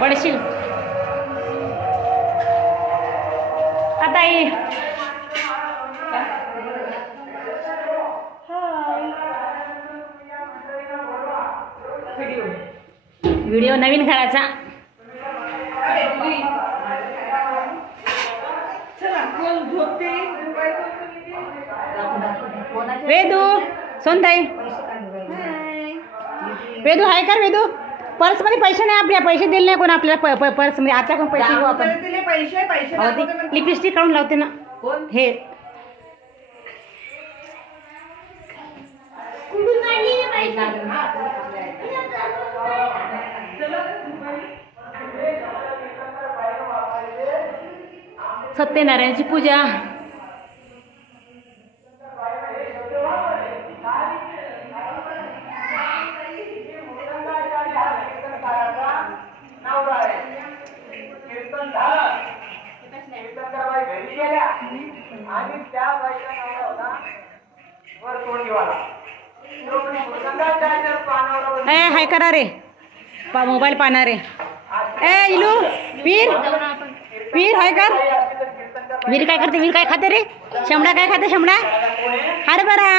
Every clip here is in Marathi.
पडशील आता ये. व्हिडिओ नवीन घराचा. वेदू सोनताई वेदू हाय कर. वेदू पर्स मध्ये पैसे नाही आपल्या. पैसे दिले नाही कोण आपल्याला. पर्स मध्ये आता कोण पैसे घेऊ आपण. लिपस्टिक काढून लावते ना हे. सत्यनारायणची पूजा. हाय करा रे मोबाईल पाहणार रे. ए इलू वीर वीर हाय कर. वीर काय करते. वीर काय खाते रे. शेमडा काय खाते. शेमडा हरभरा.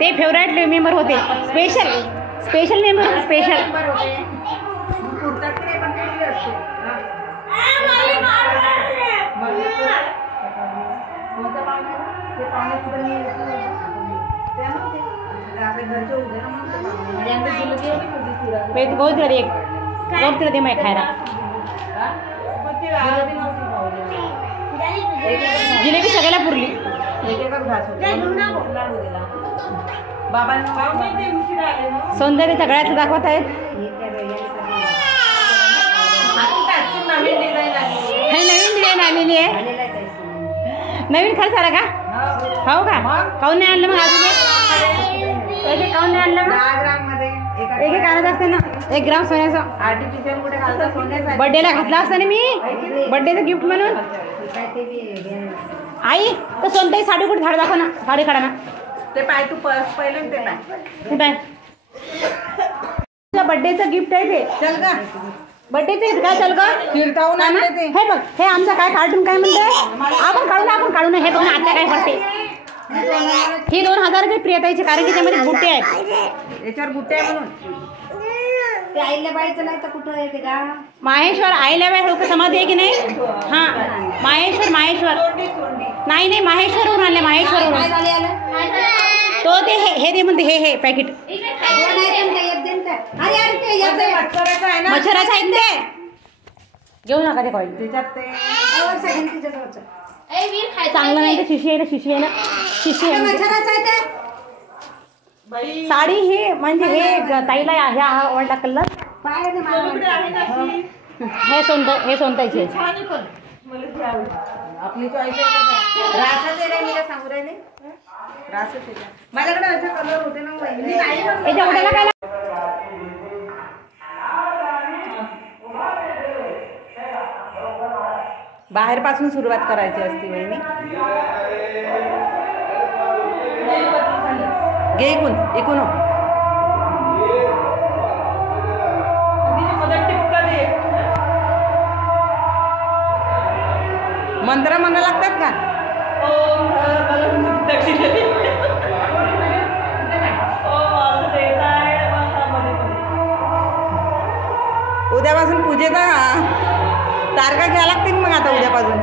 ते फेवरेट मेंबर होते. Special special member. स्पेशल बहुत जरी एक बहुत दे मैं खायला. जिलेबी सगळ्याला पुरली. सौंदर्य सगळ्यात दाखवत आहेत. हे नवीन डिझाईन आलेली आहे. नवीन खर्च आला का. हो का. काऊन नाही आणलं मग अजून एक. काऊन नाही आणलं. 10 ग्राम मध्ये एक आणत असते ना. 1 ग्राम सोन्याचं आर्टिफिशियल कुठे घालता. सोन्याचं बर्थडेला घातला असता ना मी. बर्थडेचं गिफ्ट म्हणून. आई तर सोनताई साडी कुठे झाड दाखव ना. साडी काढा ना. ते पाय तू पहिलं ते पाय कुठे आहे. बर्थडेचं गिफ्ट आहे ते. चल का बर्थडेचं काय. चल का फिरतावून आणले ते. हे बघ हे आमचं काय कार्टून काय म्हणते. आपण काढू ना. आपण काढू ना. हे बघ ना आता काय करते. ही 2000 रुपये प्रियताईचे. कारण की त्यामध्ये बुट्टे आहेत. याच्यावर बुट्टे आहे म्हणून. ते आईल्याबाईचं नाही तर कुठं येते का. माहेश्वर आईल्याबाई लोक समाधी आहे की नाही. हा माहेश्वर माहेश्वर नाही नाही माहेश्वरवरून आणले. माहेश्वरवरून तो ते हे दे म्हणते. हे पॅकेट मच्छराचं आहे ते. घेऊ नका ते कॉईल. त्याच्यात ते चांगलं नाही. ते शिशी आहे ना. शिशी आहे ना. शिशी आहे साडी. हे म्हणजे हे ताईला ह्या आवडला कलर. हे सोनताईचे. आपली चॉईस सांगू राहिले. माझ्याकडे असे कलर होते ना. बाहेर पासून सुरुवात करायची असते वहिनी. घे इकून इकून. मंत्र म्हणा लागतात का. उद्यापासून पूजेचा तारखा घ्या लागतील मग आता उद्यापासून.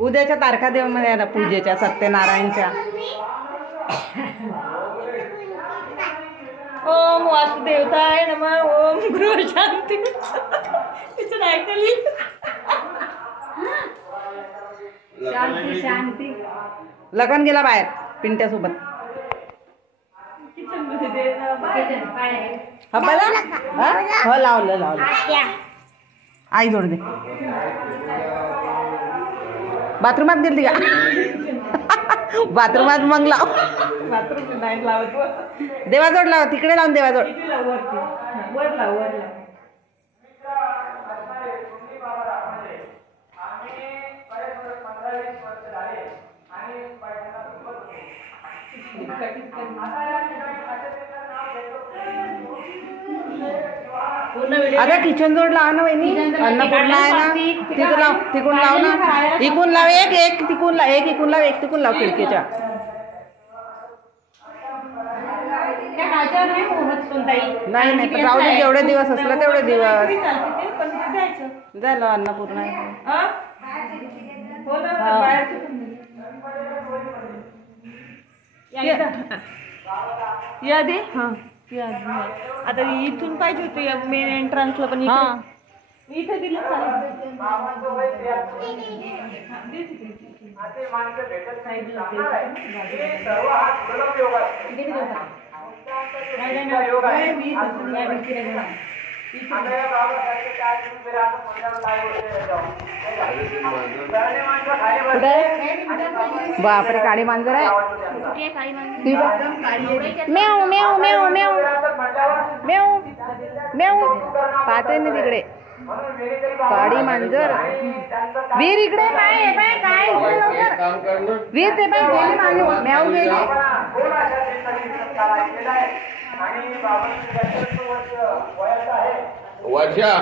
उद्याच्या तारखा देव मध्ये आता पूजेच्या सत्यनारायणच्या. ओम वासुदेवताय नमः. ओम गृह शांती. शांती शांती. लगन गेला बाहेर पिंट्यासोबत. हो लावलं. आई जोड दे. बाथरूमात गेली का. बाथरूमात मग लाव. बाथरूम नाही लावत. देवाजवळ लाव, तिकडे लावून देवाजवळ. वर लाव, वर लाव. आता किचन जोड लाव ना वहिनी. अन्नपूर्णा आहे ना, तिथं लाव. तिकून लाव ना, इकून लाव. एक तिकून लाव, एक इकून लाव, एक तिकून लाव खिडकीच्या. नाही नाही तर राहू दे, जेवढे दिवस असलं तेवढे दिवस झालं. अन्नपूर्णा या दे. हा आता इथून पाहिजे होते मेन एंट्रन्सला, पण इथे दिलं चालेल. बापरे, काळी मांजर आहे. मेव मेव मेव मेव मेव मेव. पाहते ना तिकडे काळी मांजर. वीर इकडे पाय काय वीर, ते पाय गेली मॅव गेली. वर्षा